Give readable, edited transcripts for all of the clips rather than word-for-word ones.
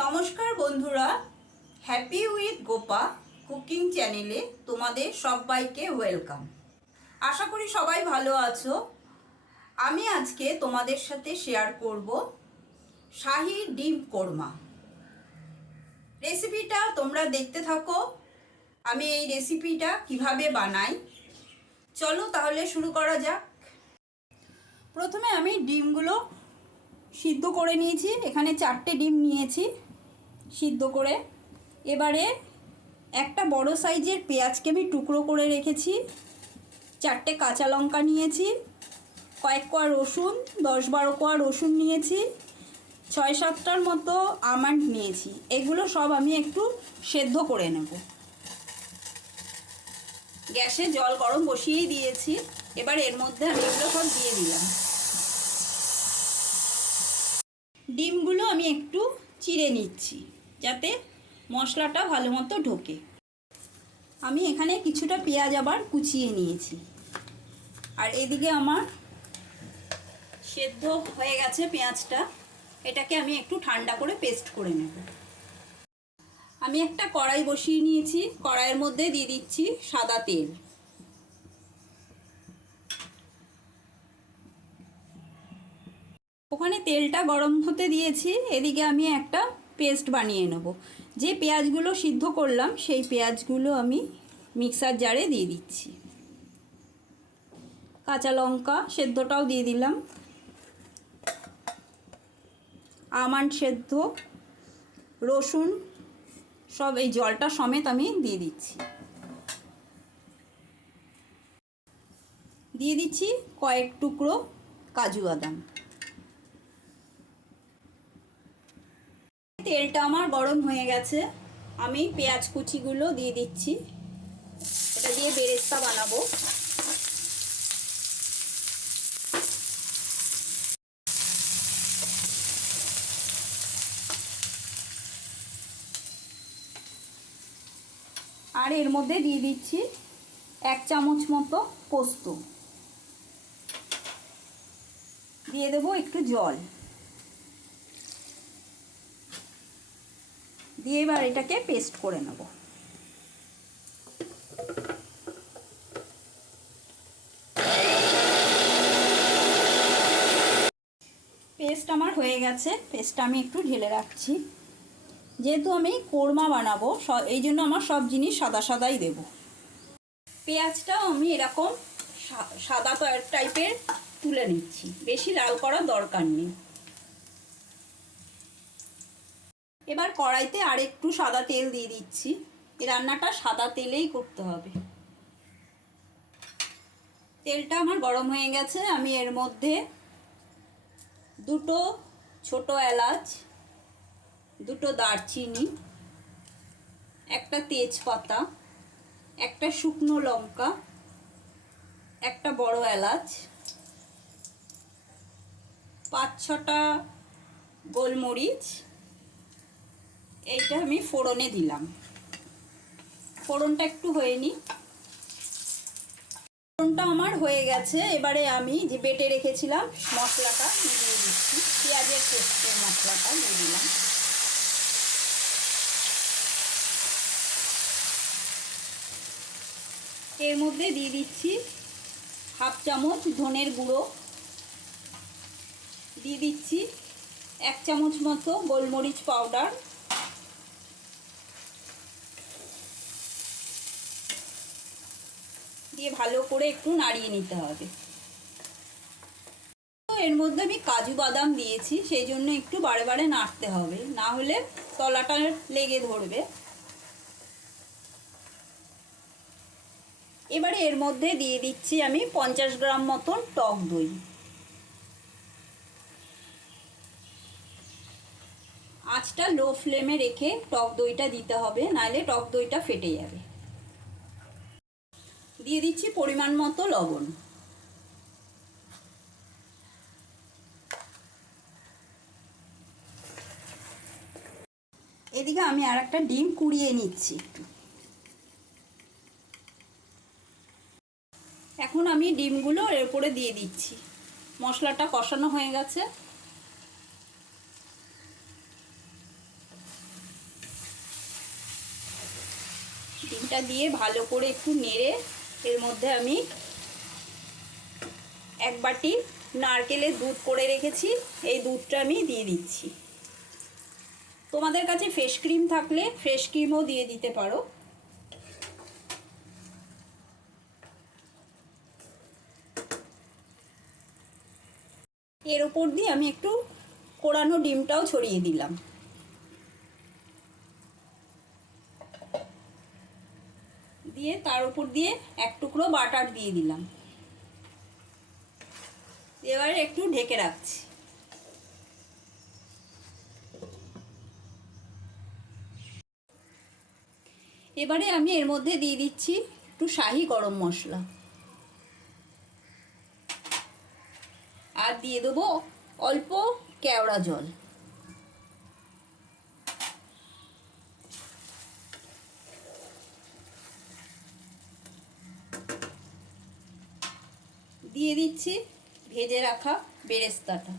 নমস্কার বন্ধুরা, happy with Gopa cooking চ্যানেলে তোমাদের সবাইকে ওয়েলকাম। আশা করি সবাই ভালো আছো। আমি আজকে তোমাদের সাথে শেয়ার করব শাহি ডিম কোরমা রেসিপিটা। তোমরা দেখতে থাকো আমি এই রেসিপিটা কিভাবে বানাই। চলো তাহলে শুরু করা যাক। প্রথমে আমি ডিমগুলো সিদ্ধ করে নিয়েছি। এখানে 4টে ডিম নিয়েছি সিদ্ধ করে। এবারে একটা বড় সাইজের পেঁয়াজকে আমি টুকরো করে রেখেছি। 4টে কাঁচা লঙ্কা নিয়েছি, কয়েক কোয়া রসুন, 10-12 কোয়া রসুন নিয়েছি, 6-7টার মতো আমন্ড নিয়েছি। এগুলো সব আমি একটু সেদ্ধ করে নেব। গ্যাসে জল গরম বসিয়েই দিয়েছি। এবার এর মধ্যে আমি এগুলো সব দিয়ে দিলাম। ডিমগুলো আমি একটু চিড়ে নিচ্ছি যাতে মশলাটা ভালো মতো ঢোকে। আমি এখানে কিছুটা পেঁয়াজ আবার কুচিয়ে নিয়েছি। আর এদিকে আমার সেদ্ধ হয়ে গেছে পেঁয়াজটা। এটাকে আমি একটু ঠান্ডা করে পেস্ট করে নেব। আমি একটা কড়াই বসিয়ে নিয়েছি। কড়াইয়ের মধ্যে দিয়ে দিচ্ছি সাদা তেল। ওখানে তেলটা গরম হতে দিয়েছি। এদিকে আমি একটা পেস্ট বানিয়ে নেব। যে পেঁয়াজগুলো সিদ্ধ করলাম সেই পেঁয়াজগুলো আমি মিক্সার জারে দিয়ে দিচ্ছি। কাঁচা লঙ্কা সেদ্ধটাও দিয়ে দিলাম, আমন্ড সেদ্ধ, রসুন সব এই জলটা সমেত আমি দিয়ে দিচ্ছি। দিয়ে দিচ্ছি কয়েক টুকরো কাজু বাদাম। তেলটা আমার গরম হয়ে গেছে। আমি পেঁয়াজ কুচিগুলো দিয়ে দিচ্ছি। এটা দিয়ে বেরেস্তা বানাবো। আর এর মধ্যে দিয়ে দিচ্ছি 1 চামচ মতো পোস্ত। দিয়ে দেবো একটু জল দিয়ে এবার এটাকে পেস্ট করে নেব। পেস্ট আমার হয়ে গেছে। পেস্টটা আমি একটু ঢেলে রাখছি। যেহেতু আমি কোরমা বানাবো এই জন্য আমার সব জিনিস সাদা সাদাই দেব। পেঁয়াজটাও আমি এরকম সাদা টাইপের তুলে নিচ্ছি, বেশি লাল করার দরকার নেই। এবার কড়াইতে আর একটু সাদা তেল দিয়ে দিচ্ছি। এই রান্নাটা সাদা তেলেই করতে হবে। তেলটা আমার গরম হয়ে গেছে। আমি এর মধ্যে 2টো ছোট এলাচ, 2টো দারচিনি, একটা তেজপাতা, একটা শুকনো লঙ্কা, একটা বড় এলাচ, 5-6টা গোলমরিচ এইটা আমি ফোড়নে দিলাম। ফোড়নটা একটু হয়ে নি। ফোড়নটা আমার হয়ে গেছে। এবারে আমি যে বেটে রেখেছিলাম মশলাটা দিয়ে দিচ্ছি। পেঁয়াজের পেস্টের মশলাটা দিয়ে দিলাম। এর মধ্যে দিয়ে দিচ্ছি 1/2 চামচ ধনের গুঁড়ো, দিয়ে দিচ্ছি 1 চামচ মতো গোলমরিচ পাউডার, দিয়ে ভালো করে একটু নাড়িয়ে নিতে হবে। এর মধ্যে আমি কাজু বাদাম দিয়েছি, সেই জন্য একটু বারে বারে নাড়তে হবে, না হলে তলাটা লেগে ধরবে। এবারে এর মধ্যে দিয়ে দিচ্ছি আমি 50 গ্রাম মতন টক দই। আঁচটা লো ফ্লেমে রেখে টক দইটা দিতে হবে, নাহলে টক দইটা ফেটে যাবে। দিয়ে দিচ্ছি পরিমাণ মতো লবণ। এদিকে আমি আর একটা ডিম কুড়িয়ে নিচ্ছি একটু। এখন আমি ডিমগুলো এর উপরে দিয়ে দিচ্ছি। মশলাটা কষানো হয়ে গেছে। ডিমটা দিয়ে ভালো করে একটু নেড়ে এর মধ্যে আমি 1 বাটি নারকেলের দুধ করে রেখেছি, এই দুধটা আমি দিয়ে দিচ্ছি। তোমাদের কাছে ফ্রেশ ক্রিম থাকলে ফ্রেশ ক্রিমও দিয়ে দিতে পারো। এর উপর দিয়ে আমি একটু কোরানো ডিমটাও ছড়িয়ে দিলাম। দিয়ে তার উপর দিয়ে 1 টুকরো বাটার দিয়ে দিলাম। এবারে একটু ঢেকে রাখছি। এবারে আমি এর মধ্যে দিয়ে দিচ্ছি একটু শাহি গরম মশলা, আর দিয়ে দেবো অল্প কেওড়া জল। দিয়ে দিচ্ছি ভেজে রাখা বেরেস্তাটা।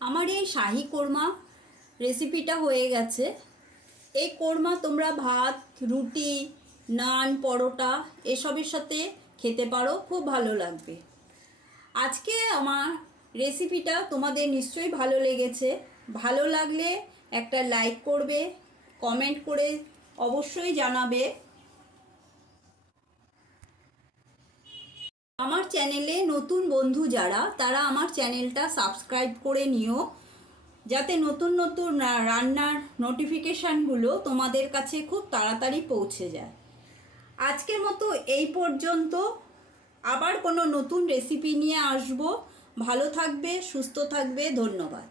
আমার এই শাহি কোরমা রেসিপিটা হয়ে গেছে। এই কোরমা তোমরা ভাত, রুটি, নান, পরোটা এসবের সাথে খেতে পারো, খুব ভালো লাগবে। আজকে আমার রেসিপিটা তোমাদের নিশ্চয়ই ভালো লেগেছে। ভালো লাগলে একটা লাইক করবে, কমেন্ট করে অবশ্যই জানাবে। আমার চ্যানেলে নতুন বন্ধু যারা, তারা আমার চ্যানেলটা সাবস্ক্রাইব করে নিও, যাতে নতুন নতুন রান্নার নোটিফিকেশানগুলো তোমাদের কাছে খুব তাড়াতাড়ি পৌঁছে যায়। আজকের মতো এই পর্যন্ত। আবার কোনো নতুন রেসিপি নিয়ে আসবো। ভালো থাকবে, সুস্থ থাকবে। ধন্যবাদ।